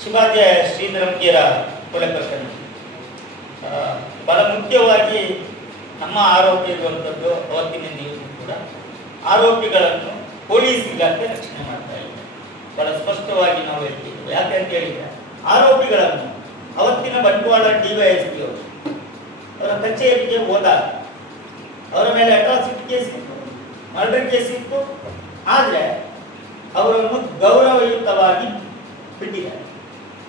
ಶಿವಾಜಿ ಶ್ರೀಧರಂಗಿಯರ ಕೊಲೆ ಪ್ರಕರಣ ಬಹಳ ಮುಖ್ಯವಾಗಿ ನಮ್ಮ ಆರೋಪಿ ಇರುವಂಥದ್ದು ಅವತ್ತಿನ ನೀವು ಕೂಡ ಆರೋಪಿಗಳನ್ನು ಪೊಲೀಸ್ ಇಲಾಖೆ ರಕ್ಷಣೆ ಮಾಡ್ತಾ ಇದೆ. ಬಹಳ ಸ್ಪಷ್ಟವಾಗಿ ನಾವು ಹೇಳ್ತಿದ್ವಿ. ಯಾಕೆ ಅಂತ ಹೇಳಿದ್ರೆ ಆರೋಪಿಗಳನ್ನು ಅವತ್ತಿನ ಬಂಟ್ವಾಳ DYSP ಅವರು ಅವರ ಕಚೇರಿಗೆ ಹೋದಾಗ ಅವರ ಮೇಲೆ ಅಟ್ರಾಸಿಟಿ ಕೇಸ್ ಇತ್ತು, ಮರ್ಡರ್ ಕೇಸ್ ಇತ್ತು. ಆದರೆ ಅವರನ್ನು ಗೌರವಯುತವಾಗಿ ಬಿಟ್ಟಿದ್ದಾರೆ.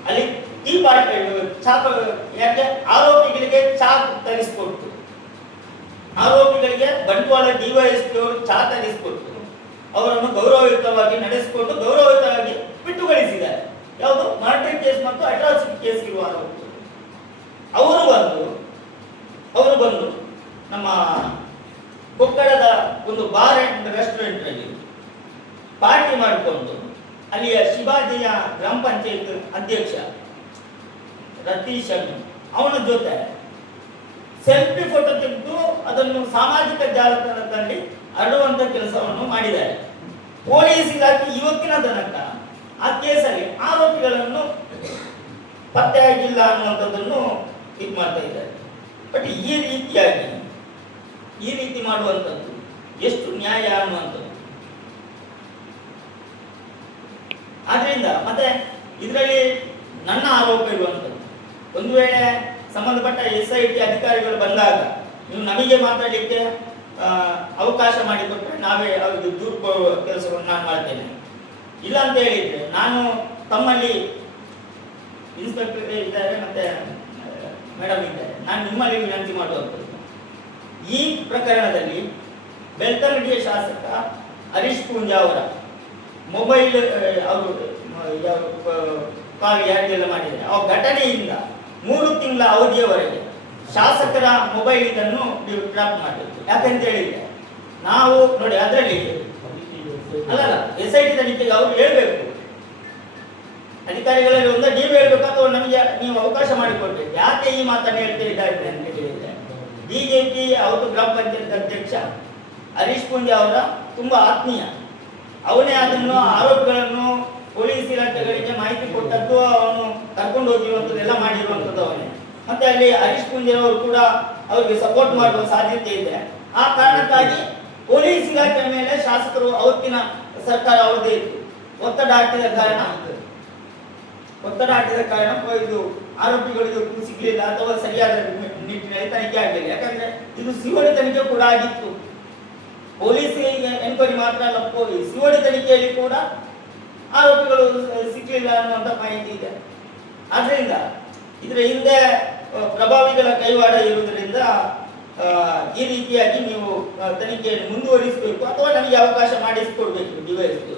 ಅಲ್ಲಿ ಈ ಪಾರ್ಟಿ ಚಾಕು ಯಾಕೆ ಆರೋಪಿಗಳಿಗೆ ಚಾಕು ತರಿಸಿಕೊಟ್ಟು, ಆರೋಪಿಗಳಿಗೆ ಬಂಟ್ವಾಳ DYSP ಅವರು ಚಾ ತರಿಸಿಕೊಟ್ಟು ಅವರನ್ನು ಗೌರವಯುತವಾಗಿ ನಡೆಸಿಕೊಂಡು ಗೌರವಯುತವಾಗಿ ಬಿಟ್ಟು ಗಳಿಸಿದ್ದಾರೆ. ಯಾವುದು ಮರ್ಡರ್ ಕೇಸ್ ಮತ್ತು ಅಟ್ರಾಸಿಟಿ ಕೇಸ್ ಇರುವ ಆರೋಪಿಗಳು ಅವರು ಬಂದು ನಮ್ಮ ಕೊಕ್ಕಡದ ಒಂದು ಬಾರ್ ಅಂಡ್ ರೆಸ್ಟೋರೆಂಟ್ ನಲ್ಲಿ ಪಾರ್ಟಿ ಮಾಡಿಕೊಂಡು ಅಲ್ಲಿಯ ಶಿವಾಜಿಯ ಗ್ರಾಮ ಪಂಚಾಯತ್ ಅಧ್ಯಕ್ಷ ರತೀಶ್ ಅವನ ಜೊತೆ ಸೆಲ್ಫಿ ಫೋಟೋ ತೆಗೆದು ಅದನ್ನು ಸಾಮಾಜಿಕ ಜಾಲತಾಣದಲ್ಲಿ ಹರಡುವಂತ ಕೆಲಸವನ್ನು ಮಾಡಿದ್ದಾರೆ. ಪೊಲೀಸ್ ಇಲಾಖೆ ಇವತ್ತಿನ ತನಕ ಆ ಕೇಸಲ್ಲಿ ಆರೋಪಿಗಳನ್ನು ಪತ್ತೆಯಾಗಿಲ್ಲ ಅನ್ನುವಂಥದ್ದನ್ನು ಇದು ಮಾಡ್ತಾ ಇದ್ದಾರೆ. ಬಟ್ ಈ ರೀತಿ ಮಾಡುವಂಥದ್ದು ಎಷ್ಟು ನ್ಯಾಯ ಅನ್ನುವಂಥದ್ದು. ಆದ್ರಿಂದ ಮತ್ತೆ ಇದರಲ್ಲಿ ನನ್ನ ಆರೋಪ ಇರುವಂಥದ್ದು, ಒಂದು ವೇಳೆ ಸಂಬಂಧಪಟ್ಟ SIT ಅಧಿಕಾರಿಗಳು ಬಂದಾಗ ನೀವು ನಮಗೆ ಮಾತಾಡಲಿಕ್ಕೆ ಅವಕಾಶ ಮಾಡಿಕೊಟ್ರೆ ನಾವೇ ಅವ್ರಿಗೆ ದೂರು ಕೊಡುವ ಕೆಲಸವನ್ನು ನಾನು ಮಾಡ್ತೇನೆ. ಇಲ್ಲ ಅಂತ ಹೇಳಿದ್ರೆ ನಾನು ತಮ್ಮಲ್ಲಿ ಇನ್ಸ್ಪೆಕ್ಟರ್ ಇದ್ದಾರೆ ಮತ್ತೆ ಮೇಡಮ್ ಇದ್ದಾರೆ, ನಾನು ನಿಮ್ಮಲ್ಲಿ ವಿನಂತಿ ಮಾಡುವಂಥದ್ದು, ಈ ಪ್ರಕರಣದಲ್ಲಿ ಬೆಳ್ತಂಗಡಿಯ ಶಾಸಕ ಹರೀಶ್ ಪೂಂಜಾ ಅವರ ಮೊಬೈಲ್ ಅವರು ಕಾಲ್ ಯಾರಿಗೆಲ್ಲ ಮಾಡಿದ್ದಾರೆ ಆ ಘಟನೆಯಿಂದ 3 ತಿಂಗಳ ಅವಧಿಯವರೆಗೆ ಶಾಸಕರ ಮೊಬೈಲ್ ಇದನ್ನು ನೀವು ಟ್ರ್ಯಾಪ್ ಮಾಡಬೇಕು. ಯಾಕಂತ ಹೇಳಿದ್ರೆ ನಾವು ನೋಡಿ ಅದರಲ್ಲಿ ಅಲ್ಲಲ್ಲ SIT ತನಿಖೆಗೆ ಅವರು ಹೇಳ್ಬೇಕು, ಅಧಿಕಾರಿಗಳಲ್ಲಿ ಒಂದು ನೀವು ಹೇಳ್ಬೇಕು ಅಥವಾ ನಮಗೆ ನೀವು ಅವಕಾಶ ಮಾಡಿಕೊಡ್ಬೇಕು. ಯಾಕೆ ಈ ಮಾತನ್ನು ಹೇಳ್ತಿದ್ದಾರೆ ಅಂತ ಹೇಳಿದ್ರೆ BJP ಅವರು ಗ್ರಾಮ ಪಂಚಾಯತ್ ಅಧ್ಯಕ್ಷ ಹರೀಶ್ ಪೂಂಜಾ ಅವರ ತುಂಬಾ ಆತ್ಮೀಯ. ಅವನೇ ಅದನ್ನು ಆರೋಪಿಗಳನ್ನು ಪೊಲೀಸ್ ಇಲಾಖೆಗಳಿಗೆ ಮಾಹಿತಿ ಕೊಟ್ಟದ್ದು, ಅವನು ಕರ್ಕೊಂಡು ಹೋಗಿರುವಂಥದ್ದೆಲ್ಲ ಮಾಡಿರುವಂಥದ್ದು ಅವನೇ. ಮತ್ತೆ ಅಲ್ಲಿ ಹರೀಶ್ ಪೂಂಜಾ ಅವರು ಕೂಡ ಅವರಿಗೆ ಸಪೋರ್ಟ್ ಮಾಡುವ ಸಾಧ್ಯತೆ ಇದೆ. ಆ ಕಾರಣಕ್ಕಾಗಿ ಪೊಲೀಸ್ ಇಲಾಖೆ ಮೇಲೆ ಶಾಸಕರು ಅವತ್ತಿನ ಸರ್ಕಾರ ಅವರದೇ ಇತ್ತು, ಒತ್ತಡ ಹಾಕಿದ ಕಾರಣ ಇದು ಆರೋಪಿಗಳಿಗೆ ಸಿಗಲಿಲ್ಲ ಅಥವಾ ಸರಿಯಾದ ನಿಟ್ಟಿನಲ್ಲಿ ತನಿಖೆ ಆಗಲಿಲ್ಲ. ಯಾಕಂದ್ರೆ ಇದು COD ತನಿಖೆ ಕೂಡ ಆಗಿತ್ತು. ಪೊಲೀಸ್ ಎನ್ಕ್ವೈರಿ ಮಾತ್ರ ಅಲ್ಲ, COD ತನಿಖೆಯಲ್ಲಿ ಕೂಡ ಆರೋಪಿಗಳು ಸಿಗಲಿಲ್ಲ ಅನ್ನುವಂಥ ಮಾಹಿತಿ ಇದೆ. ಆದ್ರಿಂದ ಇದರ ಹಿಂದೆ ಪ್ರಭಾವಿಗಳ ಕೈವಾಡ ಇರುವುದರಿಂದ ಈ ರೀತಿಯಾಗಿ ನೀವು ತನಿಖೆಯನ್ನು ಮುಂದುವರಿಸಬೇಕು ಅಥವಾ ನಮಗೆ ಅವಕಾಶ ಮಾಡಿಸಿಕೊಡ್ಬೇಕು DYSP.